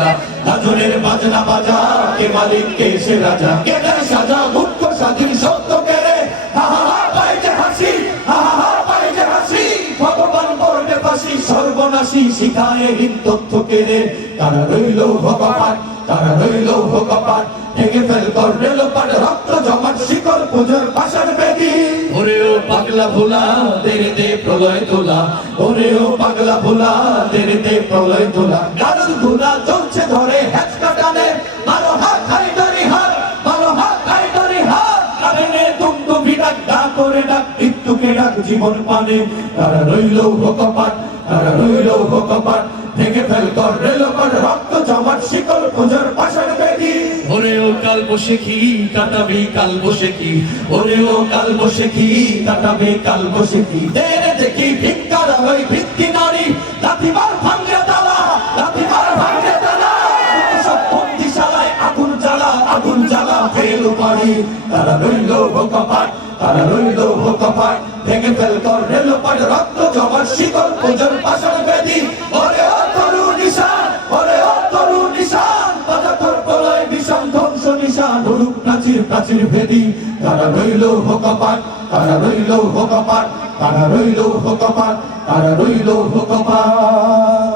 মালিক কে সে রাজা গাজনের বাজনা বাজা, কে মালিক, কে সে রাজা? কে দেয় সাজা? মুক্ত স্বাধীন সত্য কে রে? হা হা হা, পাই যে হাসি হাসি। ভগবান পড়বে পাশি সর্বনাশী শিখায় হিন তথ্য কে রে? তারা রইল ভগবান তারা রইল ভগবান ভেঙে ফেল কর রেল রক্ত জমাট শিকল পুজোর পাশার বেদি। পাগলা ভোলা তেরে দে প্রলয় তোলা। ওরে ও পাগলা ভোলা তেরে দে প্রলয় তোলা। দারুণ ধুলা চলছে ধরে হ্যাচকা টানে মারো হাত হাই ধরি হাত মারো হাত হাই ধরি হাত তুম তুমি ডাক ডাক করে ডাক, মৃত্যুকে ডাক জীবন পানে। তারা রইল ভোকপাট তারা রইল ভোকপাট ভেঙে ফেল কর রেল কর, রক্ত জমাট, শিকল পুজোর পাশার বেদি কাল বসে কি কাটাবে, কাল বসে কি? ওরে ও, কাল বসে কি কাটাবে, কাল বসে কি? দেরে দেখি ভিক্ষার ওই ভিত্তি নারী, লাথিমার ভাঙে তালা, লাথিমার ভাঙে তালা। সব বন্দিশালায় আগুন জ্বালা আগুন জ্বালা, ফেল পারি তারা রইল ভোকপাট তারা রইল ভোকপাট ভেঙে ফেল কর, রেল পাট রক্ত জমার শীতল পুজোর পাশার ধরুক প্রাচীর প্রাচীর ভেদি, তারা রইল ভোকপাট তারা রইল ভোকপাট তারা রইল ভোকপাট তারা রইল ভোকপাট